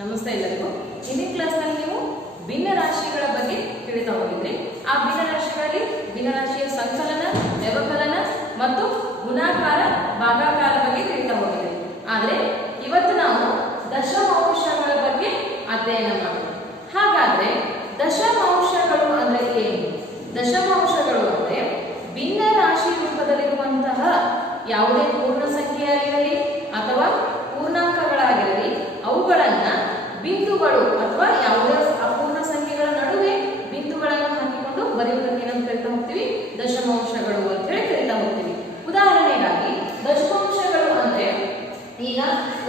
ನಮಸ್ತೆ ಎಲ್ಲರಿಗೂ. ಹಿಂದಿನ ಕ್ಲಾಸ್ನಲ್ಲಿ ನೀವು ಭಿನ್ನರಾಶಿಗಳ ಬಗ್ಗೆ ತಿಳಿತಾ ಹೋಗಿದ್ರಿ. ಆ ಭಿನ್ನರಾಶಿಗಳಲ್ಲಿ ಭಿನ್ನರಾಶಿಯ ಸಂಕಲನ, ವ್ಯವಕಲನ ಮತ್ತು ಗುಣಾಕಾರ, ಭಾಗಾಕಾರ ಬಗ್ಗೆ ತಿಳಿತಾ ಹೋಗಿದ್ರಿ. ಆದರೆ ಇವತ್ತು ನಾವು ದಶಮಾಂಶಗಳ ಬಗ್ಗೆ ಅಧ್ಯಯನ ಮಾಡೋಣ. ಹಾಗಾದ್ರೆ ದಶಮಾಂಶಗಳು ಅಂದ್ರೆ ಏನು? ದಶಮಾಂಶಗಳು ಅಂದ್ರೆ ಭಿನ್ನರಾಶಿ ರೂಪದಲ್ಲಿರುವಂತಹ ಯಾವುದೇ ಪೂರ್ಣ ಸಂಖ್ಯೆಯಾಗಿರಲಿ ಅಥವಾ ಪೂರ್ಣಾಂಕಗಳಾಗಿರಲಿ ಅವುಗಳನ್ನ ಬಿಂದುಗಳು ಅಥವಾ ಯಾವುದೇ ಅಪೂರ್ಣ ಸಂಖ್ಯೆಗಳ ನಡುವೆ ಬಿಂದುಗಳನ್ನು ಹಾಕಿಕೊಂಡು ಬರೆಯುವುದಕ್ಕೆ ಏನಂತ ಕರಿತಾ ಹೋಗ್ತೀವಿ? ದಶಮಾಂಶಗಳು ಅಂತ ಹೇಳಿ ಕರಿತಾ ಹೋಗ್ತೀವಿ. ಉದಾಹರಣೆಗಾಗಿ ದಶಮಾಂಶಗಳು ಅಂದ್ರೆ ಈಗ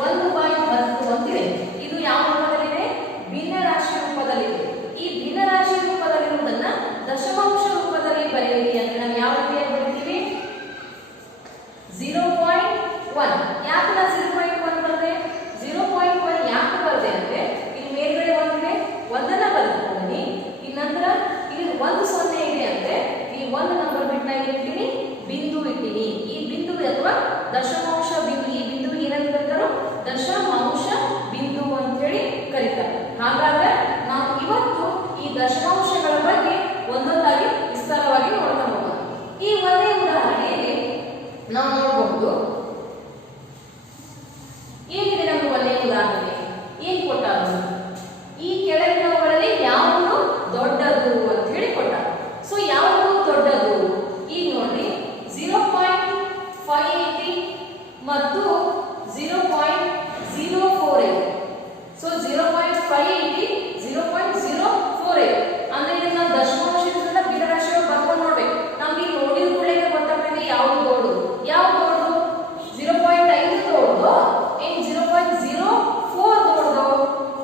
1/10 ಅಂತಿದೆ. ಇದು ಯಾವ ರೂಪದಲ್ಲಿದೆ? ಭಿನ್ನರಾಶಿ ರೂಪದಲ್ಲಿದೆ. ಈ ಭಿನ್ನರಾಶಿ ರೂಪದಲ್ಲಿರುವುದನ್ನ ದಶಮಾಂಶ ರೂಪದಲ್ಲಿ ಬರೆಯಿರಿ ಅಂತ ನಾವು ಯಾವ ರೀತಿಯಾಗಿ ಬರೀತೀವಿ? 0.1. ಯಾಕೆ ನಾನು 0.1 ಬರೆದೆ? 0.1 ಯಾಕೆ ಬರೆದೆ ಅಂದ್ರೆ ಇಲ್ಲಿ ಮೇಲ್ಗಡೆ ಒಂದನ್ನ ಬರೆದಿದ್ದೀನಿ, ಈ ನಂತರ ಇಲ್ಲಿ 1 0 ಇದೆ ಅಂದ್ರೆ ಇಲ್ಲಿ 1 ನಂಬರ್ ಬಿಟ್ಟು ನಾನು ಇಟ್ಟಿನಿ, ಬಿಂದು ಇಟ್ಟಿನಿ. ಈ ಬಿಂದು ಅಥವಾ ದಶಮಾಂಶ ಬಿಂದು, ಈ ಬಿಂದು ಏನಂತ ಕರೀತಾರೋ? ದಶಮಾಂಶ ಬಿಂದು ಅಂತ ಹೇಳಿ ಕರೀತಾರೆ. ಹಾಗಾದ್ರೆ ನಾವು ಇವತ್ತು ಈ ದಶಮಾಂಶಗಳ ಬಗ್ಗೆ ಒಂದೊಂದಾಗಿ ವಿಸ್ತಾರವಾಗಿ ನೋಡ್ತಾ ಹೋಗೋಣ. ಈ ಒಂದೇ ಉದಾಹರಣೆಯಲ್ಲಿ ನಾವು ನೋಡಬಹುದು. ಏನಿದೆ ನಮ್ಮ ಒಂದೇ ಉದಾಹರಣೆ? ಏನ್ ಕೊಟ್ಟಾರು? ಈ ಕೆಳಗಿನವುಗಳಲ್ಲಿ ಯಾವುದು ದೊಡ್ಡದು ಅಂತ ಹೇಳಿ ಕೊಟ್ಟಾರ. ಸೊ ಯಾವುದು ದೊಡ್ಡದು? ಈಗ ನೋಡಿ 0.580 ಮತ್ತು 0.048. ಸೊ 0.580 0.048 ಅಂದ್ರೆ ಇದನ್ನ ದಶಮಾಂಶದಿಂದ ಭಿನ್ನರಾಶಿಗಳು ಬರ್ಕೊಂಡು ನೋಡ್ಬೇಕು. ನಮ್ಗೆ ನೋಡಿದ ಕೂಡಲೇ ಗೊತ್ತಾಗ್ತದೆ ಯಾವುದು ದೊಡ್ಡದು ಯಾವುದು ದೊಡ್ಡದು. 0.5 ದೊಡ್ಡದು ಏನ್ 0.04 ದೊಡ್ಡದು?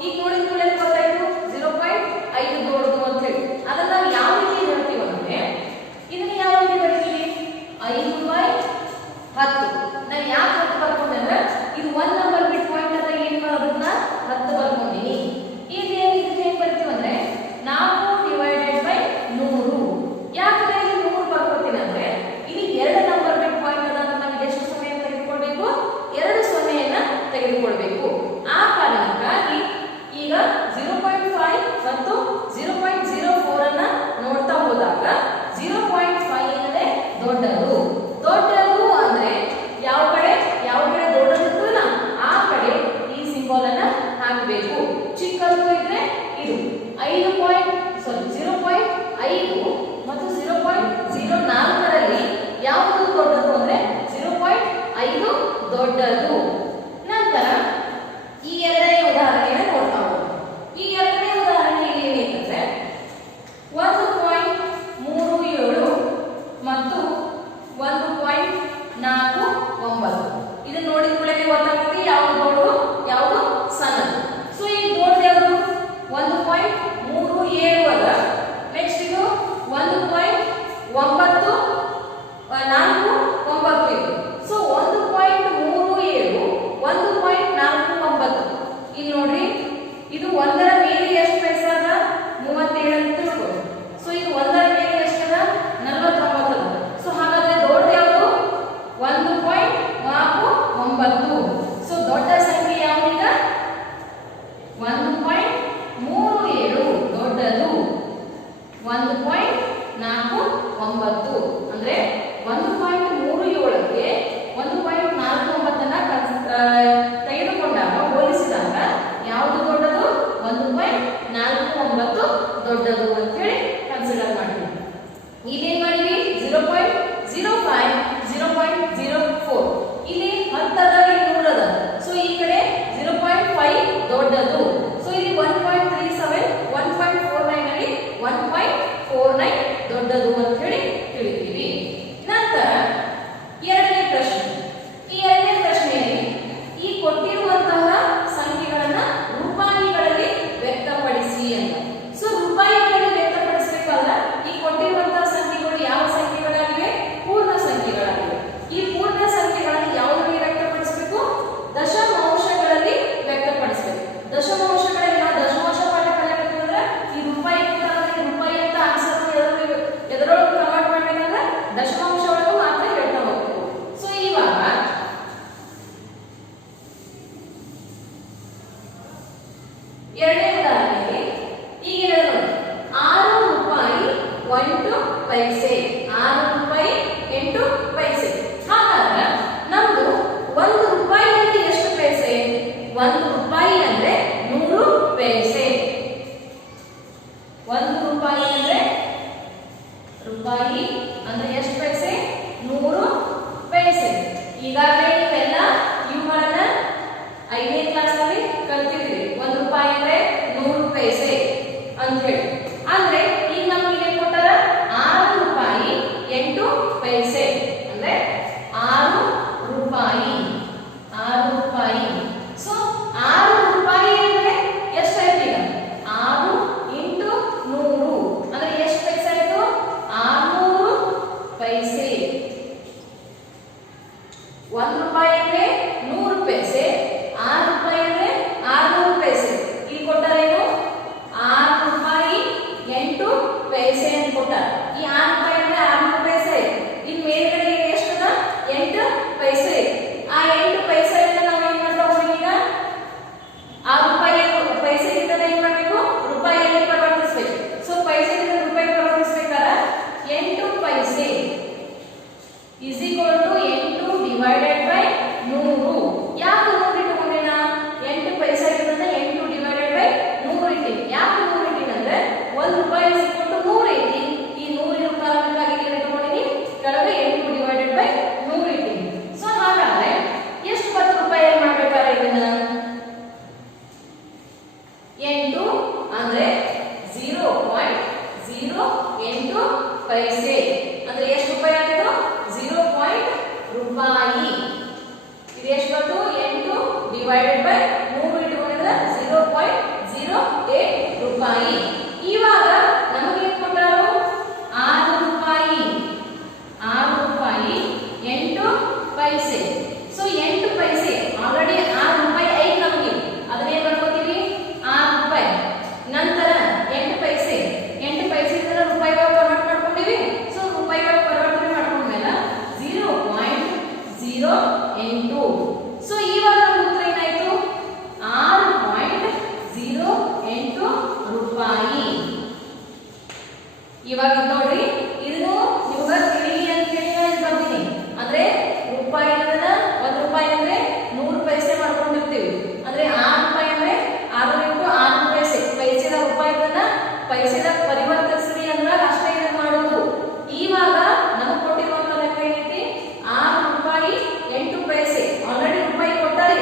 ಈಗ ನೋಡಿದ ಕೂಡಲೇ ಗೊತ್ತಾಯ್ತು 0.5 ದೊಡ್ಡದು ಅಂತ ಹೇಳಿ. ಅದನ್ನ ನಾವು ಯಾವ ರೀತಿ ಹೇಳ್ತೀವಿ ಅಂದ್ರೆ ಇದನ್ನ ಯಾವ ರೀತಿ ಬರೀತೀವಿ? 5/10. ನಾನು ಯಾಕೆ 10 ಬರ್ಕೊಂಡೆ ಅಂದ್ರೆ ಇದು 1 ನಂಬರ್ ಬಿಟ್ ಪಾಯಿಂಟ್ ಅದ, ಏನ್ ಮಾಡೋದನ್ನ 10 ಬರ್ಕೊಂಡಿನಿ. ಈಗ ಇದಕ್ಕೆ ಏನ್ ಬರ್ತೀವಿ ಅಂದ್ರೆ 4/100. ಯಾಕೆ ಇಲ್ಲಿ 100 ಬರ್ಕೊತೀನಿ ಅಂದ್ರೆ ಇಲ್ಲಿ 2 ನಂಬರ್ ಬಿಟ್ ಪಾಯಿಂಟ್ ಅದ ಅಂದ್ರೆ ನಾವು ಎಷ್ಟು ಸೊನ್ನೆಯನ್ನು ತೆಗೆದುಕೊಳ್ಬೇಕು? 2 ಸೊನ್ನೆಯನ್ನ ತೆಗೆದುಕೊಳ್ಬೇಕು. ಆ ಕಾರಣಕ್ಕಾಗಿ ಈಗ 0.5 ಮತ್ತು 0.04 ಅನ್ನ ನೋಡ್ತಾ ಹೋದಾಗ 0.5 ಏನಂದ್ರೆ ದೊಡ್ಡದು. ದೊಡ್ಡದು ಅಂದ್ರೆ ಯಾವ ಕಡೆ ದೊಡ್ಡದಿರ್ತದಲ್ಲ ಆ ಕಡೆ ಈ ಸಿಂಬಲ್ ಅನ್ನ ಹಾಕಬೇಕು. ಚಿಕ್ಕದು ಇದ್ರೆ ಇದು 0.5 ಮತ್ತು 0.04ರಲ್ಲಿ ಯಾವುದು ದೊಡ್ಡದು ಅಂದ್ರೆ 0.5 ದೊಡ್ಡದು. ನಂತರ ಈ ಎರಡನೇ ಉದಾಹರಣೆಯನ್ನು ನೋಡ್ತಾ ಹೋಗೋಣ. ಈ ಎರಡನೇ ಉದಾಹರಣೆಯಲ್ಲಿ ಏನಿದೆ? 1.37 ಮತ್ತು 1.49. ಇದನ್ನ ನೋಡಿದ ಕೂಡಲೇ ಗೊತ್ತಾಗ್ತದೆ ಯಾವುದು ದೊಡ್ಡದು ಯಾವುದು ಸಣ್ಣದು. ಸೊ ಈ ದೊಡ್ಡದು ಯಾವುದು? 1.37 ಅದ. ನೆಕ್ಸ್ಟ್ ಇದು 1.49 ಇದು. ಸೊ 1.37 1.49. ಇಲ್ಲಿ ನೋಡ್ರಿ, ಇದು 1ರ ಮೇಲೆ ಎಷ್ಟು ಪೈಸೆ ಅದ? 37 ಅಂತ ತಿಳ್ಕೊಳ್ಳಿ. ಸೊ ಇದು 1ರ ಮೇಲೆ ಎಷ್ಟು ಅದ? 49 ಅದ. ಸೊ ಹಾಗಾದ್ರೆ ದೊಡ್ಡ ಯಾವುದು? 1.49. ಸೊ ದೊಡ್ಡ ಸಂಖ್ಯೆ ಯಾವುದು? 1.37 ದೊಡ್ಡದು. 1.49 ಅಂದ್ರೆ 1.37ಕ್ಕೆ 1.49 ತೆಗೆದುಕೊಂಡಾಗ ಹೋಲಿಸಿದಾಗ ಯಾವುದು ದೊಡ್ಡದು? 1.49 ದೊಡ್ಡದು ಅಂತ ಹೇಳಿ ಕನ್ಸಿಡರ್ ಮಾಡ್ತೀವಿ. ಇಲ್ಲೇನ್ ಮಾಡಿವಿ? 0.05 0.04. ಇಲ್ಲಿ 10 ಅದ, ಇಲ್ಲಿ 100 ಅದ. ಸೊ ಈ ಕಡೆ 0.5 ದೊಡ್ಡದು. ಸೊ ಇಲ್ಲಿ 1.37 1.49 ಅಲ್ಲಿ 1.49 ದೊಡ್ಡದು ಅಂತ ಹೇಳಿ ತಿಳಿತೀವಿ. ನಂತರ ಎರಡನೇ ಪ್ರಶ್ನೆ. ಈ ಎರಡನೇ ಪ್ರಶ್ನೆಯಲ್ಲಿ ಈ ಕೊಟ್ಟಿರುವಂತಹ ಸಂಖ್ಯೆಗಳನ್ನ ರೂಪಾಯಿಗಳಲ್ಲಿ ವ್ಯಕ್ತಪಡಿಸಿ ಅಂತ. ಸೊ ರೂಪಾಯಿಗಳಲ್ಲಿ ಎರಡನೇ ಉದಾಹರಣೆಯಲ್ಲಿ ಈಗ ಹೇಳೋದು 6 ರೂಪಾಯಿ 8 ಪೈಸೆ 6 ರೂಪಾಯಿ 8 ಪೈಸೆ. ಹಾಗಾದ್ರೆ ನಮ್ದು 1 ರೂಪಾಯಿ ಅಂದ್ರೆ ಎಷ್ಟು ಪೈಸೆ? 1 ರೂಪಾಯಿ ಅಂದ್ರೆ 100 ಪೈಸೆ. 1 ರೂಪಾಯಿ ಅಂದ್ರೆ ಎಷ್ಟು ಪೈಸೆ? 100 ಪೈಸೆ. ಈಗಾಗಲೇ ನೀವೆಲ್ಲ ಇವುಗಳನ್ನ 5ನೇ ಕ್ಲಾಸ್ನಲ್ಲಿ ಕಲ್ತಿದ್ರಿ. 1 ರೂಪಾಯಿ ಅಂದ್ರೆ 100 ಪೈಸೆ ಅಂತ ಹೇಳಿ. ಅಂದ್ರೆ ಈಗ ನಮ್ಗೆ ಏನ್ ಕೊಟ್ಟಾರ? 6 ರೂಪಾಯಿ 8 ಪೈಸೆ ಅಂದ್ರೆ 6 ರೂಪಾಯಿ. 6 ರೂಪಾಯಿ. ಸೊ 6 ರೂಪಾಯಿ ಅಂದ್ರೆ ಎಷ್ಟಾಯ್ತು? ಈಗ 6 ಇಂಟು 100 ಅಂದ್ರೆ ಎಷ್ಟು ಪೈಸೆ ಆಯ್ತು? 600 ಪೈಸೆ. 1 ರೂಪಾಯಿ ಅಂದ್ರೆ 100 ಪೈಸೆ, 6 ರೂಪಾಯಿ ಅಂದ್ರೆ 600 ಪೈಸೆ. ಇಲ್ಲಿ ಕೊಟ್ಟಾರೇನು? 6 ರೂಪಾಯಿ 8 ಪೈಸೆ ಅಂತ ಕೊಟ್ಟಾರ. ಈ 6 ರೂಪಾಯಿ ಅಂದ್ರೆ 600 ಪೈಸೆ. ಇಲ್ಲಿ ಮೇಲ್ಗಡೆ ಎಷ್ಟದ? 8 ಪೈಸೆ. ಆ 8 ಪೈಸೆಯಿಂದ ನಾವು ಏನ್ ಮಾಡ್ತಾ ಈಗ? ಆ ರೂಪಾಯಿ ಪೈಸೆ ಇದ್ದರೆ ಏನ್ ಮಾಡ್ಬೇಕು? ರೂಪಾಯಿಯಲ್ಲಿ ಪರಿವರ್ತಿಸ್ಬೇಕು. ಸೊ ಪೈಸೆಯಿಂದ ರೂಪಾಯಿ ಪರಿವರ್ತಿಸ್ಬೇಕಾರ 8 ಪೈಸೆ is equal to 8 divided by 100. ಯಾಕೆ 100 ಇಟ್ಕೊಂಡಿನ? 8 ಪೈಸೆ ಇರೋದ್ರಿಂದ 8 divided by 100 ಇಟ್ಟಿನಿ. ಯಾಕೆ 100 ಇಟ್ಟಿನಿ ಅಂದ್ರೆ 1 ರೂಪಾಯಿ is equal to 100 ಐತಿ. ಈ 100 ಇರೋ ಕಾರಣಕ್ಕಾಗಿ ಏನು ಇಟ್ಕೊಂಡಿನಿ? ಕೆಳಗೆ 8 divided by 100 ಇಟ್ಟಿನಿ. ಸೊ ಹಾಗಾದ್ರೆ ಎಷ್ಟು 10 ರೂಪಾಯಿ ಮಾಡ್ಬೇಕಾದ್ರೆ ಇದನ್ನ? 8 ಅಂದ್ರೆ 0.08 ಪೈಸೆ ಅಂದ್ರೆ ಎಷ್ಟು ರೂಪಾಯಿ ಆಗಿತ್ತು? 0. ರೂಪಾಯಿ. ಇದು ಎಷ್ಟು ಬಂತು? 8 ಡಿವೈಡೆಡ್ ಬೈ 100 ಇಟ್ಕೊಂಡಿದ್ರೆ 0.08 ರೂಪಾಯಿ. ಇವಾಗ ನಮಗೆ ಏನು ಕೊಟ್ಟರು? 6 ರೂಪಾಯಿ. 6 ರೂಪಾಯಿ 8 ಪೈಸೆ. ಸೊ 8 ಪೈಸೆ ಆಲ್ರೆಡಿ 6 ರೂಪಾಯಿ ಐದು ನಮಗೆ. ಅದನ್ನೇ ಬರ್ಕೋತೀವಿ 6 ರೂಪಾಯಿ. ನಂತರ 8 ಪೈಸೆ. 8 ಪೈಸೆ ಇದ್ರೆ ರೂಪಾಯಿ ಕನ್ವರ್ಟ್ ಮಾಡ್ಕೊಂಡಿವಿ. ಸೊ ರೂಪಾಯಿ ಪರಿವರ್ತನೆ ಮಾಡ್ಕೊಂಡ್ಮೇಲೆ 0.08. ಸೊ ಇವಾಗ ನಮ್ಮ ಉತ್ತರ ಏನಾಯ್ತು? 6.08 ರೂಪಾಯಿ. ಇವಾಗ ನೋಡ್ರಿ, ಇದನ್ನು ನಿಮ್ಗೆ ತಿಳಿಲಿ ಅಂತ ಹೇಳಿ ಬರ್ತೀನಿ. ಅಂದ್ರೆ ರೂಪಾಯಿ 1 ರೂಪಾಯಿ ಅಂದ್ರೆ 100 ಪೈಸೆ ಮಾಡ್ಕೊಂಡಿರ್ತೀವಿ. ಅಂದ್ರೆ 6 ರೂಪಾಯಿ ಅಂದ್ರೆ 6 ಪೈಸೆ. ಪೈಸೆದ ರೂಪಾಯಿಗಳನ್ನ ಪೈಸೆದ ಪರಿವರ್ತಿಸ್ರಿ ಅಂದಾಗ ಅಷ್ಟೇ ಇದನ್ನ ಮಾಡೋದು. ಇವಾಗ ನಮಗೆ ಕೊಟ್ಟಿರುವಂತ ಲೆಕ್ಕ ಏನೈತಿ? 6 ರೂಪಾಯಿ 8 ಪೈಸೆ. ಆಲ್ರೆಡಿ ರೂಪಾಯಿ ಕೊಟ್ಟಾರೆ.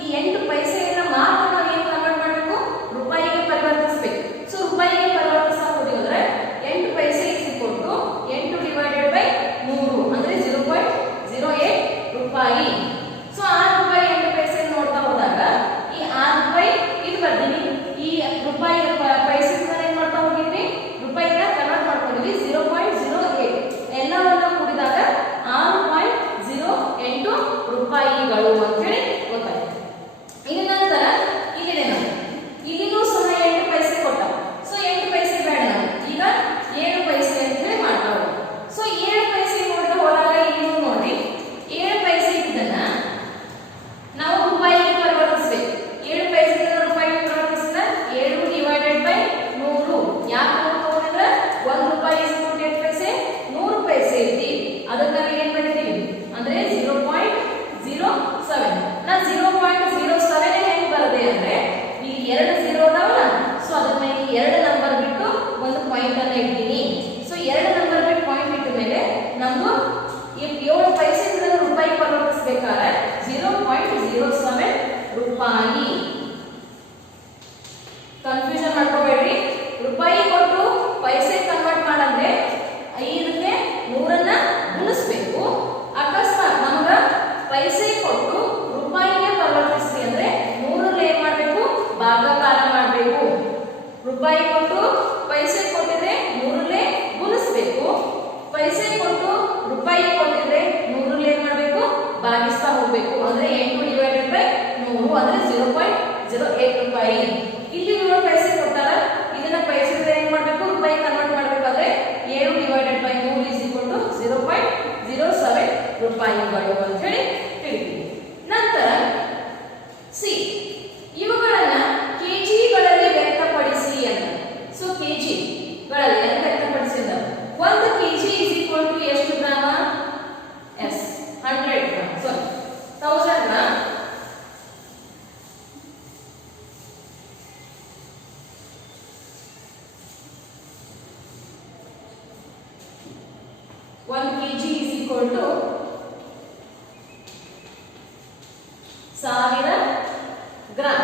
ಈ 8 ಪೈಸೆಯನ್ನ ಮಾತ್ರ ನಾವು ಏನು ಕನ್ವರ್ಟ್ ಮಾಡಬೇಕು? ರೂಪಾಯಿಗೆ ಪರಿವರ್ತಿಸಬೇಕು. ಸೊ ರೂಪಾಯಿಗೆ ಪರಿವರ್ತಿಸಕ್ಕೆ ಹೋದಿವಿ ಅಂದ್ರೆ 8 ಪೈಸೆ ಕೊಟ್ಟು 8 ಡಿವೈಡೆಡ್ ಬೈ 100 ಅಂದ್ರೆ 0.08 ರೂಪಾಯಿ. ಸೊ 6 ರೂಪಾಯಿ 8 ಪೈಸೆ ನೋಡ್ತಾ ಹೋದಾಗ ಈ 6 ರೂಪಾಯಿ ಇದು ಬರ್ತೀನಿ. ಈ ರೂಪಾಯಿ ಪೈಸೆ ಏನ್ ಮಾಡ್ತಾ ಹೋಗಿದ್ವಿ? ರೂಪಾಯಿನ ಕನ್ವರ್ಟ್ ಮಾಡ್ಕೊಂಡಿದ್ವಿ 0.08. ಎಲ್ಲವನ್ನ ಕೂಡಿದಾಗ 6.08 ರೂಪಾಯಿಗಳು ಅಂತ ಹೇಳಿ ಗೊತ್ತಾಯ್ತು. ಇನ್ನು ನಂತರ ಇಲ್ಲಿದೆ ನೋಡಿ, ಇಲ್ಲಿನೂ ಸಹ 8 ಪೈಸೆ ಕೊಟ್ಟ. ಸೊ 8 ಪೈಸೆ ಬೇಡ, ಈಗ 7 ಪೈಸೆ ಅಂತ ಹೇಳಿ ಮಾಡ್ತಾ ಹೋಗೋದು. ಸೊ 7 ಪೈಸೆ ನೋಡಿದ ಹೋದಾಗ ಇಲ್ಲಿ ನೋಡಿ 7 ಪೈಸೆ ಇದನ್ನ ನಾವು ರೂಪಾಯಿಗೆ ಪರಿವರ್ತಿಸಬೇಕು. 7 ಪೈಸೆ ರೂಪಾಯಿಗೆ ಪರಿವರ್ತಿಸಿದ 7 ಡಿವೈಡೆಡ್ ಬೈ 100. ಯಾಕೆ ನೋಡ್ಕೊಂಡ್ರೆ 1 ರೂಪಾಯಿ 8 ಪೈಸೆ 100 ಪೈಸೆ ಐತಿ. ಅದಕ್ಕಾಗಿ ಏನ್ ಮಾಡಿದೀವಿ ಅಂದ್ರೆ 0.07. ನಾ 0.07 ಹೆಂಗ್ ಬರದೆ ಅಂದ್ರೆ ಈ 2 0 ಅದಾವಲ್ಲ, ಸೊ ಅದನ್ನ ಈ 2 ನಂಬರ್ ಬಿಟ್ಟು ಒಂದು ಪಾಯಿಂಟ್ ಅನ್ನ ಇಡ್ತೀನಿ. ಸೊ 2 ನಂಬರ್ ಬಿಟ್ಟು ಪಾಯಿಂಟ್ ಇಟ್ಟ ಮೇಲೆ ನಮ್ದು 7 ಪೈಸೆ ರೂಪಾಯಿ ಪರಿವರ್ತಿಸಬೇಕಾದ್ರೆ 0.07 ರೂಪಾಯಿ. ಕನ್ಫ್ಯೂಷನ್ ಮಾಡ್ಕೋಬೇಡ್ರಿ. ರೂಪಾಯಿ ಕೊಟ್ಟು ಪೈಸೆ ಕನ್ವರ್ಟ್ ಮಾಡಂದ್ರೆ 5ಕ್ಕೆ 100ನ್ನ ಗುಣಿಸ್ಬೇಕು. ಅಕಸ್ಮಾತ್ ನಮ್ಗ ಪೈಸೆ ಕೊಟ್ಟು ರೂಪಾಯಿಗೆ ಪರಿವರ್ತಿಸ್ರಿ ಅಂದ್ರೆ 100 ಏನ್ ಮಾಡ್ಬೇಕು? ಭಾಗಾಕಾರ ಮಾಡಬೇಕು. ರೂಪಾಯಿ ಕೊಟ್ಟು ಪೈಸೆ ಕೊಟ್ಟಿದ್ರೆ 100 ಗುಣಿಸ್ಬೇಕು. ಪೈಸೆ ಕೊಟ್ಟು ರೂಪಾಯಿ ಕೊಟ್ಟಿದ್ರೆ 100 ಏನ್ ಮಾಡ್ಬೇಕು? ಭಾಗಿಸ್ತಾ ಹೋಗ್ಬೇಕು. ಅಂದ್ರೆ 8 ಡಿವೈಡೆಡ್ ಬೈ 100 ಅಂದ್ರೆ 0.08 ರೂಪಾಯಿ. ಇಲ್ಲಿ 7 ಪೈಸೆ ಕೊಟ್ಟಾರ. ಇದನ್ನ ಪೈಸೆ ಏನ್ ಮಾಡ್ಬೇಕು? ರೂಪಾಯಿ ಕನ್ವರ್ಟ್ ಮಾಡ್ಬೇಕಾದ್ರೆ 7 divided by 100 is equal to 0.07 ರೂಪಾಯಿಗಳು ಅಂತ ಹೇಳಿ ತಿಳಿತೀವಿ. ನಂತರ ಸಿ ಇವುಗಳನ್ನ ಕೆಜಿಗಳ equal to 1000 gram.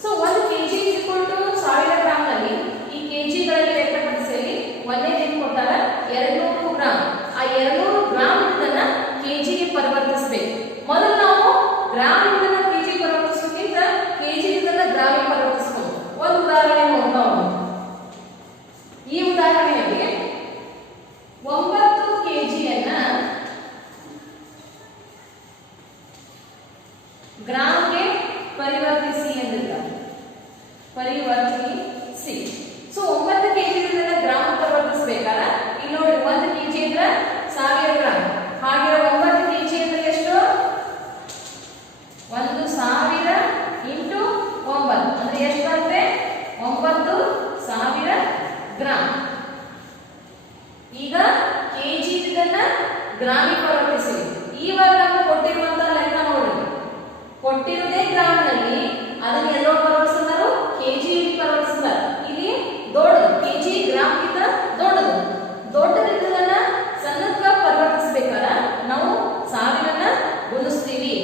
So 1 kg is equal to 1000 gram ನಲ್ಲಿ ಈ ಕೆಜಿಗಳಲ್ಲಿ ವ್ಯಕ್ತಪಡಿಸಿ ಒಂದೇದೇನು ಕೊಟ್ಟಾರ 200 ಗ್ರಾಂ. ಆ 200 ಗ್ರಾಂ ಇದನ್ನ ಕೆಜಿಗೆ ಪರಿವರ್ತಿಸಬೇಕು. ಮೊದಲು ನಾವು ಗ್ರಾಂ ಇದನ್ನ ಕೆಜಿ ಪರಿವರ್ತಿಸೋಕ್ಕಿಂತ ಕೆಜಿ ಇದನ್ನ ಗ್ರಾಮಿಗೆ ಪರಿವರ್ತಿಸಬಹುದು. ಒಂದು ಉದಾಹರಣೆ ನೋಡೋಣ. ಈ ಉದಾಹರಣೆಯಲ್ಲಿ 9 ಕೆಜಿಯನ್ನ ಗ್ರಾಮ್ಗೆ ಪರಿವರ್ತಿಸಿ ಎಂದಿದ್ದಾರೆ. ಪರಿವರ್ತಿಸಿ. ಸೊ 9 ಕೆಜಿ ಇದನ್ನ ಗ್ರಾಮ್ ಪರಿವರ್ತಿಸಬೇಕಾದ ಇಲ್ಲಿ ನೋಡಿ 1 ಕೆಜಿ ಅಂದ್ರೆ 1000 ಗ್ರಾಂ. ಹಾಗೆ 9 ಕೆಜಿ ಅಂದ್ರೆ ಎಷ್ಟು? 1000 ಇಂಟು 9 ಅಂದ್ರೆ ಎಷ್ಟು ಬರುತ್ತೆ? 9000 ಗ್ರಾಂ. ಈಗ ಕೆಜಿ ಇದನ್ನ ಗ್ರಾಮಿಗೆ ಪರಿವರ್ತಿಸಿ. ಇವಾಗ ನಮಗೆ ಕೊಟ್ಟಿರುವಂತಹ ಲೆಕ್ಕ ನೋಡಿ, ಕೊಟ್ಟಿರುವುದೇ ಗ್ರಾಮ್ನಲ್ಲಿ ಅದನ್ನ ಎಲ್ಲೋ ಪರಿವರ್ತಿಸಿದರು, ಕೆಜಿಯಲ್ಲಿ ಪರಿವರ್ತಿಸಿದ್ದಾರೆ. ಇಲ್ಲಿ ದೊಡ್ಡದು ಕೆಜಿ ಗ್ರಾಮ್ಗಿಂತ ದೊಡ್ಡದು. ದೊಡ್ಡದಿದ್ದದನ್ನ ಸಣ್ಣಕ್ಕ ಪರಿವರ್ತಿಸಬೇಕಾದ ನಾವು 1000ನ ಗುಣಿಸ್ತೀವಿ.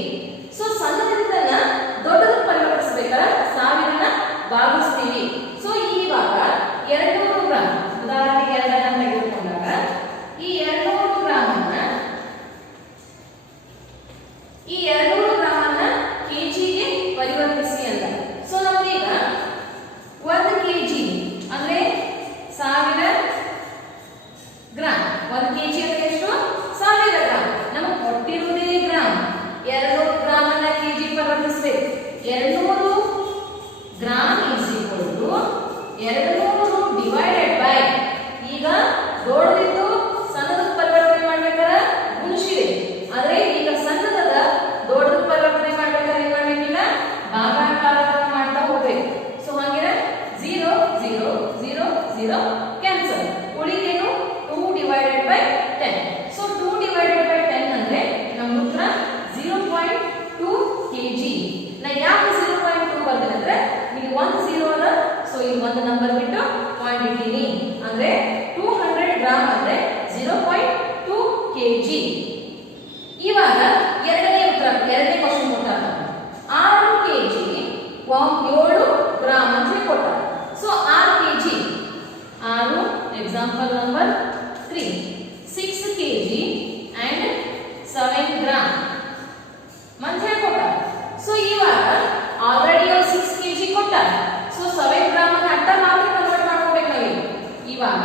ಸೊ ಸಣ್ಣದಿದ್ದನ್ನ ದೊಡ್ಡದಕ್ಕೆ ಪರಿವರ್ತಿಸಬೇಕಾದ 1000ನ ಭಾಗಿಸ್ತೀವಿ. ಸೊ ಇವಾಗ 200 ಗ್ರಾಂ ಉದಾಹರಣೆಗೆ 2 ತೆಗೆದುಕೊಂಡಾಗ ಈ 200 ಗ್ರಾಮನ್ನ ಕೆಜಿಗೆ ಪರಿವರ್ತಿಸಿ ಅಂತ. ಸೊ ನಮಗೀಗ 1 ಕೆಜಿ ಅಂದ್ರೆ 1000 ಗ್ರಾಂ. 1 ಕೆಜಿ ಅಂದ್ರೆ ಎಷ್ಟು? 1000 ಗ್ರಾಂ. ನಮಗೆ ಕೊಟ್ಟಿರುವುದೇ ಗ್ರಾಂ. 200 ಗ್ರಾಂ ಅನ್ನ ಕೆಜಿ ಪರಿವರ್ತಿಸಬೇಕು. 200 gram is equal to 200 divided by ಈಗ ದೊಡ್ಡದಿದ್ದು ಸಣ್ಣದಕ್ಕೆ ಪರಿವರ್ತನೆ ಮಾಡ್ಬೇಕಾದ್ರೆ ಗುಣಿಸಿದೆ. ಆದ್ರೆ ಈಗ ಸಣ್ಣದ ದೊಡ್ಡದಕ್ಕೆ ಪರಿವರ್ತನೆ ಮಾಡ್ಬೇಕಾದ್ರೆ ಏನ್ ಮಾಡ್ಬೇಕಿಲ್ಲ? ಭಾಗಾಕಾರವನ್ನು ಮಾಡ್ತಾ ಹೋಗ್ಬೇಕು. ಸೊ ಹಾಗೆ 0 0 0 0 ಕ್ಯಾನ್ಸಲ್. ಉಳಿದೇನು? 2 divided by 10. So 2 divided by 10 ಅಂದ್ರೆ ನಮ್ಮ ಉತ್ತರ 0.2 kg. ನಾ ಯಾಕೆ 0.2 ಬರ್ತೀನಿ ಅಂದ್ರೆ ಇಲ್ಲಿ 1 0 ಅದ. ಸೊ ಇಲ್ಲಿ ಒಂದು ನಂಬರ್ ಬಿಟ್ಟು ಪಾಯಿಂಟ್ ಇಟ್ಟಿನಿ. ಅಂದ್ರೆ 200 ಗ್ರಾಂ ಅಂದ್ರೆ 0.2 kg. ಇವಾಗ ಎರಡನೇ ಉತ್ತರ, ಎರಡನೇ ಕ್ವಶನ್ ಕೊಟ್ಟಾರ. 6 ಕೆಜಿ 7 ಗ್ರಾಂ ಅಂತ ಕೊಟ್ಟಾರ. So 6 KG 6 example number 3 6 KG and 7 gram ಅಂತ ಕೊಟ್ಟಾರ. ಸೊ ಇವಾಗ ಆಲ್ರೆಡಿ 6 ಕೆಜಿ ಕೊಟ್ಟಾರ. ಸೊ 7 ಗ್ರಾಂ ಅನ್ನ ಅಟ್ಟ ಮಾತ್ರ ಕನ್ವರ್ಟ್ ಮಾಡ್ಕೋಬೇಕು ನಾವು. ಇವಾಗ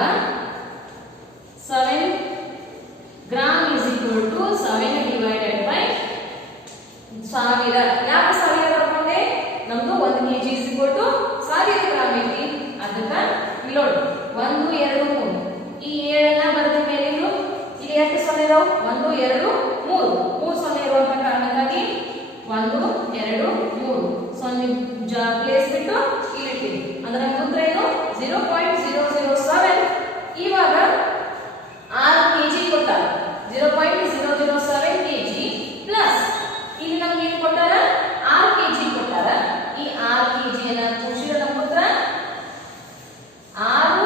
7 gram is equal to 7 divided by 1000. ಯಾಕೆ 1000 ಬರ್ಕೊಂಡೆ? ನಮ್ದು 1 kg is equal to 1000 gram ಐತಿ. ಅದಕ್ಕೆ ಇಲ್ಲಿ ನೋಡಿ 1 2 3 ಈ 7 ಬರೆದ ಮೇಲೆ ಇಲ್ಲಿ ಎಷ್ಟು ಸೊನ್ನೆ ಇದಾವೆ? 1 2 3 3 ಸೊನ್ನೆ ಇರುವಂತ ಕಾರಣಕ್ಕಾಗಿ 1 2 3 ಸೊನ್ನೆ ಪ್ಲೇಸ್ ಬಿಟ್ಟು ಇಲ್ಲಿ ಇಟ್ಟಿವಿ. ಅಂದ್ರೆ ಉತ್ತರ ಏನು? 0.007. ಇವಾಗ 6 ಕೆಜಿ ಕೊಟ್ಟಾರ. 0.007 ಕೆಜಿ ಪ್ಲಸ್ ಇಲ್ಲಿ ನಮ್ಗೆ ಏನು ಕೊಟ್ಟಾರ? 6 ಕೆಜಿ ಕೊಟ್ಟಾರ. ಈ 6 ಕೆಜಿಯನ್ನ ಕೂಡಿಸಿದ್ರೆ ನಮ್ಮ ಉತ್ತರ 6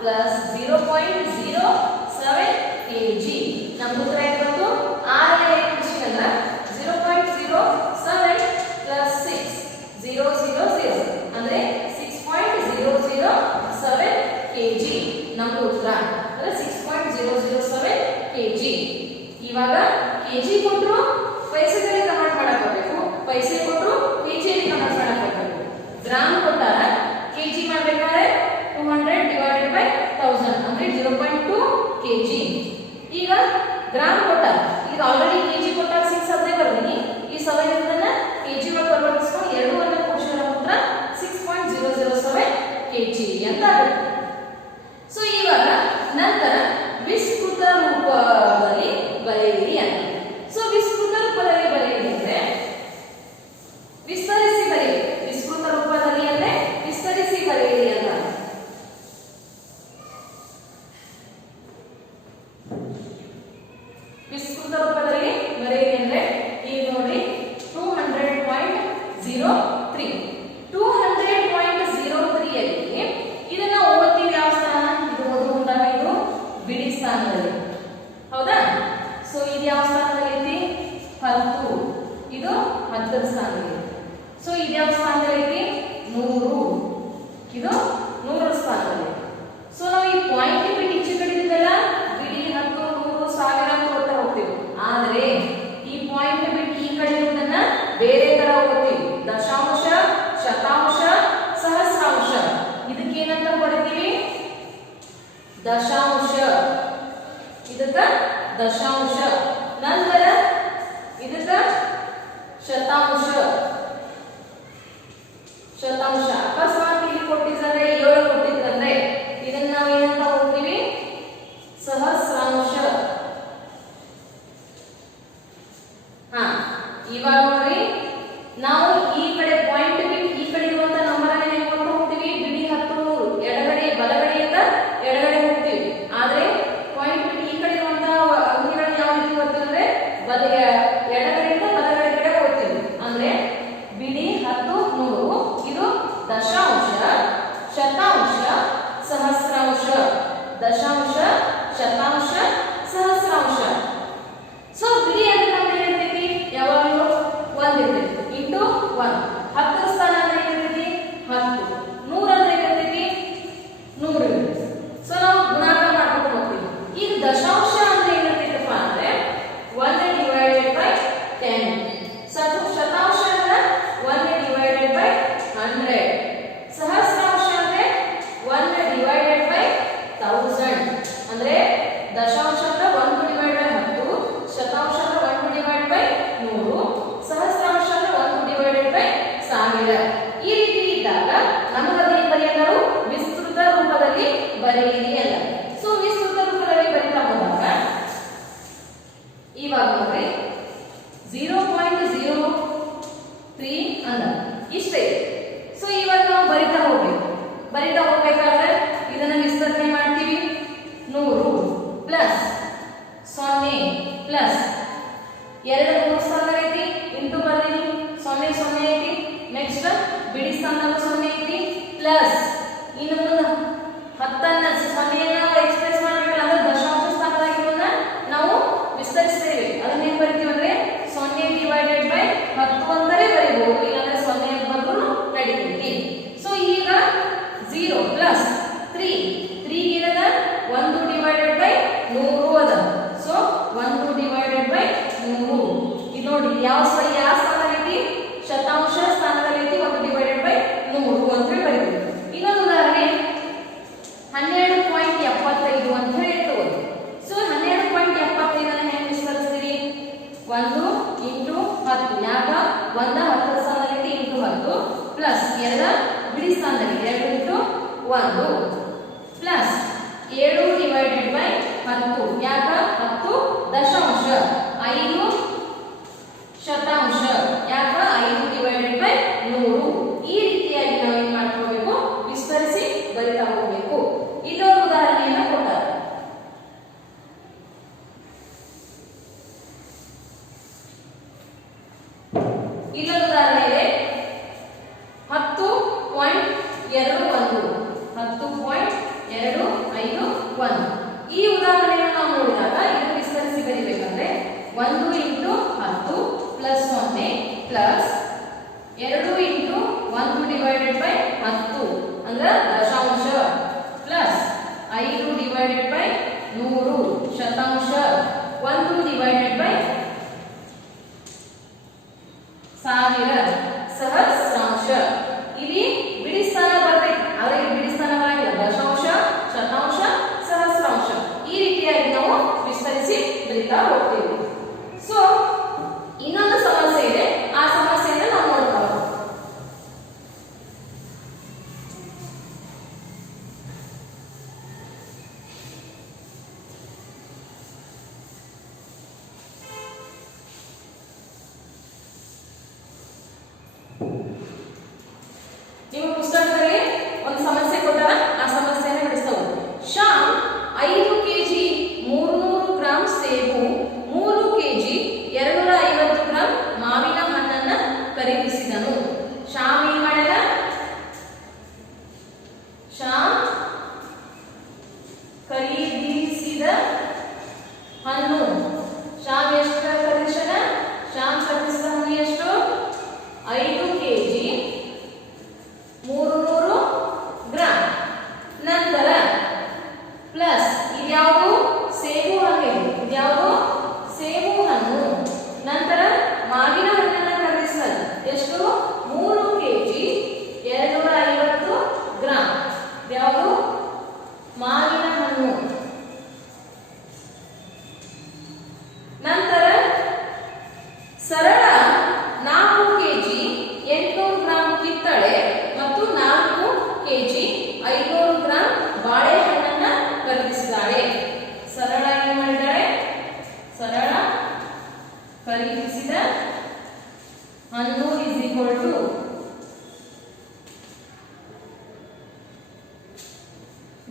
ಪ್ಲಸ್ 0.07 ಕೆಜಿ. ನಮ್ಮ ಉತ್ತರ ಏನು ಬಂತು? 6 ಕೂಡಿಸಿದ್ರೆ 0.07 ಪ್ಲಸ್ 6 000 ಅಂದ್ರೆ 6.007 ಕೆಜಿ ನಮ್ಮ ಉತ್ತರ. ಅಂದ್ರೆ 6.007 ಕೆಜಿ. ಇವಾಗ ಕೆಜಿ ಕೊಟ್ಟರು ಪೈಸೆದಲ್ಲಿ ಕನ್ವರ್ಟ್ ಮಾಡಬೇಕು, ಪೈಸೆ ಕೊಟ್ಟರು ಕೆಜಿಯಲ್ಲಿ ಕನ್ವರ್ಟ್ ಮಾಡಬೇಕು. ಗ್ರಾಮ್ ಕೊಟ್ಟಾರ, ಕೆಜಿ ಮಾಡಬೇಕಾದ್ರೆ 200 ಡಿವೈಡೆಡ್ ಬೈ 1000 ಅಂದ್ರೆ 0.2 ಕೆಜಿ. ಈಗ ಗ್ರಾಮ್ ಕೊಟ್ಟಾರ, ಈಗ ಆಲ್ರೆಡಿ ಕೆಜಿ ಕೊಟ್ಟಾರ 6 ಅದೇ ಬರ್ತೀನಿ. ಈ 7 ಇದನ್ನ ಕೆಜಿ ಒಳಗೆ ಪರಿವರ್ತಿಸ್ಕೊಂಡು 2 ಅನ್ನ ಕೂಡಿಸಿದ್ರೆ ಮಾತ್ರ 6.007 ಕೆಜಿ ಅಂತ ಆಗುತ್ತೆ. ಸೊ ಇವಾಗ ನಂತರ ವಿಸ್ತೃತ ರೂಪದಲ್ಲಿ ಬರೆಯಿರಿ ಅಂತ. ಸೊ ವಿಸ್ತೃತ ರೂಪದಲ್ಲಿ ಬರೆಯಿರಿ ಅಂದ್ರೆ ವಿಸ್ತರಿಸಿ ಬರೆಯಿರಿ. ವಿಸ್ತೃತ ರೂಪದಲ್ಲಿ ಅಂದ್ರೆ ವಿಸ್ತರಿಸಿ ಬರೆಯಿರಿ ಅಂತ. ವಿಸ್ತೃತ ರೂಪದಲ್ಲಿ ಬರೆಯಿರಿ ಅಂದ್ರೆ ಈಗ ನೋಡಿ 200.03 200.03 ಅಲ್ಲಿ ಇದನ್ನ ಓದ್ತೀವಿ ಯಾವ ಸ್ಥಾನ? ಇದು ಓದುವಂತಹ ಇದು ಬಿಡಿ ಸ್ಥಾನದಲ್ಲಿ. ಹೌದಾ? 10ರ ಸ್ಥಾನದಲ್ಲಿ. ಸೊ ಇದ್ಯಾವ ಸ್ಥಾನದಲ್ಲಿ ಐತಿ 100, ಇದು 100ರ ಸ್ಥಾನದಲ್ಲಿ. ಸೊ ನಾವು ಈ ಪಾಯಿಂಟ್ ಬಿಟ್ಟು ಈಚೆ ಕಡೆ ಇದೆಲ್ಲ ಬಿಡಿ 10 100 1000 ಅಂತ ಓದ್ತಾ ಹೋಗ್ತೀವಿ. ಆದ್ರೆ ಈ ಪಾಯಿಂಟ್ ಬಿಟ್ಟು ಈ ಕಡೆ ಇರೋದನ್ನ ಬೇರೆ ತರ ಓದ್ತೀವಿ. ದಶಾಂಶ, ಶತಾಂಶ, ಸಹಸ್ರಾಂಶ. ಇದಕ್ಕೆ ಏನಂತ ಬರೀತೀವಿ? ದಶಾಂಶ. ಇದಕ್ಕ ದಶಾಂಶ. ನಂತರ ಇದಕ್ಕ ಶತಾಂಶ. ಶತಾಂಶ. ಅಕಸ್ಮಾತ್ ಇಲ್ಲಿ ಕೊಟ್ಟಿದ್ರೆ 7 ಕೊಟ್ಟಿದ್ರೆ ಇದನ್ನ ನಾವು ಏನಂತ ಹೋಗ್ತೀವಿ? ಸಹಸ್ರಾಂಶ. ಇವಾಗ ನೋಡ್ರಿ, ನಾವು ಈ ಕಡೆ ಪಾಯಿಂಟ್ ಬಿಟ್ಟು ಈ ಕಡೆ ಇರುವಂತ ನಂಬರ್ ಅನ್ನ ಹೆಂಗ್ ಕೊಟ್ಟು ಹೋಗ್ತೀವಿ? ಬಿಡಿ 10 100 ಎಡಗಡೆ ಬಲಗಡೆಯಿಂದ ಎಡಗಡೆ ಹೋಗ್ತೀವಿ. ಆದ್ರೆ ಪಾಯಿಂಟ್ ಬಿಟ್ಟು ಈ ಕಡೆ ಇರುವಂತ ಅಂಕಿಗಳನ್ನ ಯಾವ ರೀತಿ ಓದ್ತೀವಿ? ಎಡಗಡೆಯಿಂದ ಬಲಗಡೆ ಕಡೆ ಓದ್ತೀವಿ. ಅಂದ್ರೆ ಬಿಡಿ 10 100 ಇದು ದಶಾಂಶ, ಶತಾಂಶ, ಸಹಸ್ರಾಂಶ. ದಶಾಂಶ, ಶತಾಂಶ, ಸಹಸ್ರಾಂಶ. ಸೊ ಬಿಡಿ ಅಂದ್ರೆ ನಮ್ಗೆ ಏನಿರ್ತೈತಿ? ಯಾವಾಗಲೂ 1 ಇರ್ತೈತಿ. ಇಂಟು 1. 10ರ ಸ್ಥಾನ ಅಂದ್ರೆ ಏನಿರ್ತೈತಿ? 10. 100 ಅಂದ್ರೆ ಏನಿರ್ತೈತಿ? 100 ಇರ್ತೈತಿ. ಸೊ ನಾವು ಗುಣಾಕಾರ ಮಾಡ್ಕೊಂಡು ಹೋಗ್ತೀವಿ. ಈಗ ದಶಾಂಶ ಅಂದ್ರೆ ಏನಿರ್ತೈತಪ್ಪ ಅಂದ್ರೆ 1 ಡಿವೈಡೆಡ್ ಬೈ 10. ಶತಾಂಶ ಅಂದ್ರೆ 1 ಡಿವೈಡೆಡ್ ಬೈ 100. ಸಹಸ್ರಾಂಶ ಅಂದ್ರೆ 1 ಡಿವೈಡೆಡ್ ಬೈ 1000. ಅಂದ್ರೆ ದಶಾಂಶ ಅಂದ್ರೆ 1 ಡಿವೈಡ್ ಬೈ 10, ಶತಾಂಶ ಅಂದ್ರೆ 1 ಡಿವೈಡ್ ಬೈ 100, ಸಹಸ್ರಾಂಶ ಅಂದ್ರೆ 1 ಡಿವೈಡೆಡ್ ಬೈ 1000. ಈ ರೀತಿ ಇದ್ದಾಗ ನಮಗದೇನು ಬರೆಯಲು? ವಿಸ್ತೃತ ರೂಪದಲ್ಲಿ ಬರೆಯಿರಿ ಅಲ್ಲ. ಸೊ ವಿಸ್ತೃತ ರೂಪದಲ್ಲಿ ಬರೀತಾ ಹೋದಾಗ ಇವಾಗ ನೋಡ್ರಿ 0.03 ಅಂದ ಇಷ್ಟೇ. ಸೊ ಇವಾಗ ನಾವು ಬರಿತಾ ಹೋಗ್ಬೇಕಾದ್ರೆ ಇದನ್ನ ವಿಸ್ತರಣೆ ಮಾಡ್ತೀವಿ. 100 ಪ್ಲಸ್ 0 ಪ್ಲಸ್ 2 3 ಸ್ಥಾನ ಐತಿ, ಇಂಟು ಬರ್ದೀನಿ 0 0 ಐತಿ. ನೆಕ್ಸ್ಟ್ ಬಿಡಿ ಸ್ಥಾನದಲ್ಲೂ 0 ಐತಿ, ಪ್ಲಸ್ ಇನ್ನು ಮುಂದೆ 10ನ್ನ 0ನ್ನ ಎಕ್ಸ್ಪ್ರೆಸ್ ಮಾಡಬೇಕಲ್ಲ, ಅಂದ್ರೆ ದಶಾಂಶ ಸ್ಥಾನದಾಗಿರೋದನ್ನ ನಾವು ವಿಸ್ತರಿಸ್ತೇವೆ. ಅದನ್ನ ಏನ್ ಬರಿತೀವಿ ಅಂದ್ರೆ 0 ಡಿವೈಡೆಡ್ ಬೈ 10 ಅಂತಾನೆ ಬರೀಬಹುದು, ಇಲ್ಲಾಂದ್ರೆ 0 ಅಂತ ಬರೆದ್ರು ನಡೀತೈತಿ. ಸೊ ಈಗ 0 ಪ್ಲಸ್ 3 ಏನದ? 1 ಡಿವೈಡೆಡ್ ಬೈ 100 ಅದ. So 1 divided by 100. ಇದು ನೋಡಿ ಯಾವ ಸ್ಥಾನ ಐತಿ? ಶತಾಂಶ ಸ್ಥಾನದಲ್ಲಿ ಐತಿ. 1 ಡಿವೈಡೆಡ್ ಬೈ 100 ಅಂತ ಹೇಳಿ ಬರೀತೀವಿ. ಇನ್ನೊಂದು ಉದಾಹರಣೆ 12.75 ಅಂತ ಹೇಳಿ ತಗೋದು. ಸೊ 12.75 ಅನ್ನ ಹೆಂಗ್ ವಿಸ್ತರಿಸ್ತೀರಿ? 1 ಇಂಟು 10. ಯಾಕ? 1 10ರ ಸ್ಥಾನದಲ್ಲಿ ಇಂಟು 10 ಪ್ಲಸ್ 2 ಬಿಡಿ ಸ್ಥಾನದಲ್ಲಿ 2 ಇಂಟು 1 ಪ್ಲಸ್ 7 ಡಿವೈಡೆಡ್ ಬೈ 10. ಯಾಕ? 10 ದಶಾಂಶ, 5 ಶತಾಂಶ. ಯಾಕ? 5 ಡಿವೈಡೆಡ್ ಬೈ 100. ಈ ರೀತಿಯಾಗಿ ನಾವು ಏನ್ ಮಾಡ್ಕೋಬೇಕು? ವಿಸ್ತರಿಸಿ ಬರಿತಾ ಹೋಗಬೇಕು. ಇದೊಂದು ಉದಾಹರಣೆಯನ್ನ ಕೊಟ್ಟಾರೆ. ಇಲ್ಲೊಂದು ಉದಾಹರಣೆ ಇದೆ 10.21. 10.251. ಈ ಉದಾಹರಣೆಯನ್ನು ನಾವು ನೋಡಿದಾಗ ಇದನ್ನು ವಿಸ್ತರಿಸಿ ಬರೀಬೇಕಂದ್ರೆ 1 into 10 plus 0 plus 2 into 1 divided by 10 ಅಂದ್ರೆ ದಶಾಂಶ ಪ್ಲಸ್ 5 ಡಿವೈಡೆಡ್ ಬೈ 100 ಶತಾಂಶ 1 ಡಿವೈಡೆಡ್ ಬೈ 1000 ಸಹಸ್ರಾಂಶ. ಇಲ್ಲಿ ಬಿಡಿ ಸ್ಥಾನ ಬರ್ತೈತಿ, ಆದ್ರೆ ಇಲ್ಲಿ ಬಿಡಿ ಸ್ಥಾನ ಬರಂಗಿಲ್ಲ. ದಶಾಂಶ, ಶತಾಂಶ, ಸಹಸ್ರಾಂಶ. ಈ ರೀತಿಯಾಗಿ ನಾವು ವಿಸ್ತರಿಸಿ ಬರೀತಾ ಹೋಗ್ತೀವಿ. ಸೊ ಇನ್ನೊಂದು ಸಮಸ್ಯೆ ಇದೆ, ಆ ಸಮಸ್ಯೆಯನ್ನು ನಾವು ನೋಡ್ತಾ ಹೋಗ್ತೀವಿ. ನಿಮ್ಮ ಪುಸ್ತಕದಲ್ಲಿ ಒಂದು ಸಮಸ್ಯೆ ಕೊಟ್ಟಾರ, ಆ ಸಮಸ್ಯೆಯನ್ನು ಬಿಡಿಸ್ತಾ ಹೋಗಿ. ಶ್ಯಾಮ್ 5 ಕೆಜಿ 300 ಗ್ರಾಂ ಸೇಬು, 3 ಕೆಜಿ 250 ಗ್ರಾಂ ಮಾವಿನ ಹಣ್ಣನ್ನ ಖರೀದಿಸಿದನು. ಶ್ಯಾಮ್ ಏನ್ ಮಾಡ್ಯಾರ? ಶ್ಯಾಮ್ ಖರೀದಿಸಿದ ಹಣ್ಣು. ಶ್ಯಾಮ್ ಎಷ್ಟು ಖರೀದಿಸಿದ? ಶ್ಯಾಮ್ ಖರೀದಿಸಿದ ಹಣ್ಣು ಎಷ್ಟು?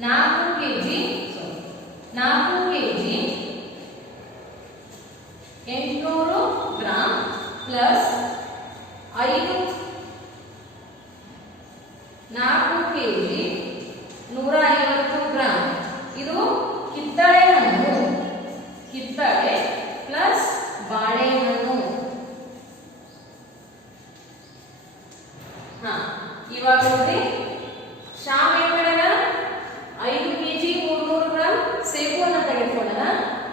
4 kg 800 gram plus 5 4 kg 150 gram. ಇದು ಕಿತ್ತಳೆ ಹಣ್ಣು, ಕಿತ್ತಳೆ ಪ್ಲಸ್ ಬಾಳೆಹಣ್ಣು. ಇವಾಗ ನೋಡಿ ಶ್ಯಾಮ್ ಏನ್ ಮಾಡ್ಯಾನ 5 ಕೆಜಿ 300 ಗ್ರಾಂ ಸೇಬುವನ್ನು ತೆಗೆದುಕೊಂಡನ.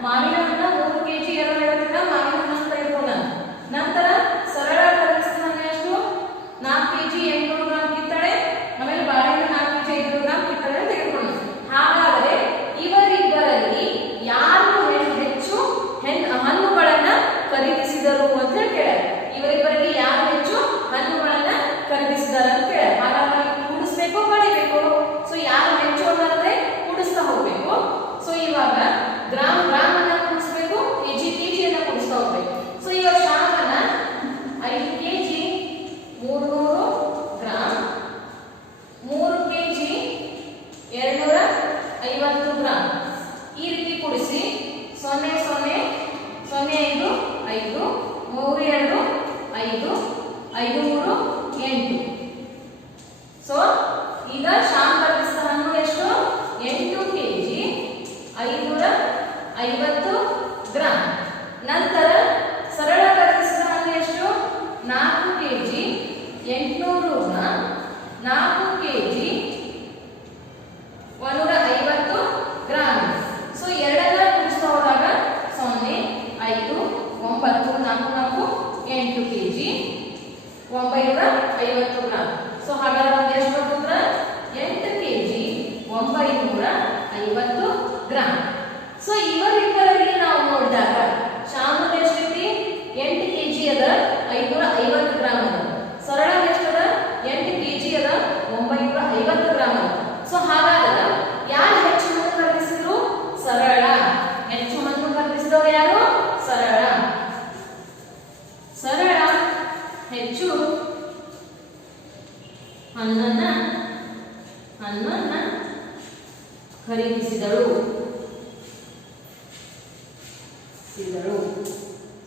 ಮಾವಿನ ಹಣ್ಣ 3 ಕೆಜಿ 250 ಗ್ರಾಂ ಮಾವಿನ ಹಣ್ಣನ್ನು ತೆಗೆದುಕೊಂಡನ. ನಂತರ ಸರಳ ಕರಗಿಸಿದ ಹಣ್ಣು ಎಷ್ಟು 4 ಕೆಜಿ 800 ಗ್ರಾಂ ಕಿತ್ತಳೆ, ಆಮೇಲೆ ಬಾಳೆಹಣ್ಣು 4 ಕೆಜಿ 500 ಗ್ರಾಂ ಕಿತ್ತಳೆ ತೆಗೆದುಕೊಂಡನ. ಹಾಗಾದರೆ ಇವರಿಬ್ಬರಲ್ಲಿ ಯಾರು ಹೆಚ್ಚು ಹಣ್ಣುಗಳನ್ನ ಖರೀದಿಸಿದರು ಅಂತ ಹೇಳಿ ಕೇಳ್ಯಾರ. ಇವರಿಬ್ಬರಲ್ಲಿ ಯಾರು ಹೆಚ್ಚು ಹಣ್ಣುಗಳನ್ನ ಖರೀದಿಸಿದಾರ ಅಂತ ಕೇಳ್ಯಾರ. ಹಾಗಾಗಿ ಕೂಡಿಸ್ಬೇಕು ಪಡಿಬೇಕು. ಸೊ ಯಾರು ಹೆಚ್ಚು ಅನ್ನೋದ್ರೆ ಕೂಡಿಸ್ತಾ ಹೋಗ್ಬೇಕು. ಸೊ ಇವಾಗ ಗ್ರಾಮ್ ಅನ್ನ ಕೂಡಿಸ್ಬೇಕು, ಕೆಜಿಯನ್ನ ಕೂಡಿಸ್ತಾ ಹೋಗ್ಬೇಕು. ಸೊ ಇವಾಗ ಶ್ಯಾಮನ 5 ಕೆಜಿ 300 ಗ್ರಾಂ 3 ಕೆಜಿ 250 ಗ್ರಾಂ ಈ ರೀತಿ ಕೂಡಿಸಿ 0 0 0 5 5 3 2 5 5 3 8. ಸೊ ಈಗ ಶ್ಯಾಮ್ ಖರೀದಿಸಿದ ಹಣ್ಣು ಎಷ್ಟು 8 ಕೆಜಿ 550 ಗ್ರಾಂ. ನಂತರ ಸರಳ ಖರೀದಿಸಿದ ಹಣ್ಣು ಎಷ್ಟು 4 kg 800 gram 4 kg 150 gram. So ಎರಡನ್ನ ಕೂಡಿಸ್ತಾ ಹೋದಾಗ 0 5 9 4 4 8 ಕೆಜಿ 950 ಗ್ರಾಂ. ಸೊ ಹಾಗಾದ್ರೆ ನಮ್ಗೆ ಎಷ್ಟು ಬರ್ತಂದ್ರ 8 ಕೆಜಿ 950 ಗ್ರಾಂ. ಸೊ ಇವರಿಬ್ಬರಲ್ಲಿ ನಾವು ನೋಡಿದಾಗ ಶ್ಯಾಮದ ಎಷ್ಟೈತಿ 8 ಕೆಜಿ ಅದ 550 ಗ್ರಾಂ ಅದ. ಸರಳ ಎಷ್ಟದ 8 ಕೆಜಿ ಅದ 950 ಗ್ರಾಂ ಅದ. ಸೊ ಹಾಗಾದ್ರೆ ಯಾರು ಹೆಚ್ಚು ಹಣ್ಣು ಖರೀದಿಸಿದ್ರು ಸರಳ. ಹೆಚ್ಚು ಹಣ್ಣು ಖರೀದಿಸಿದವರು ಯಾರು ಸರಳ. ಸರಳ ಹೆಚ್ಚು ಹಣ್ಣನ್ನ ಖರೀದಿಸಿದಳು.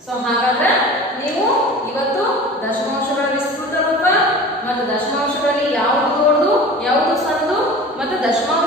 ಸೊ ಹಾಗಾದ್ರೆ ನೀವು ಇವತ್ತು ದಶಮಾಂಶಗಳ ವಿಸ್ತೃತ ರೂಪ ಮತ್ತು ದಶಮಾಂಶಗಳಲ್ಲಿ ಯಾವುದು ದೊಡ್ಡದು ಯಾವುದು ಸಣ್ಣದು ಮತ್ತು ದಶಮಾಂಶ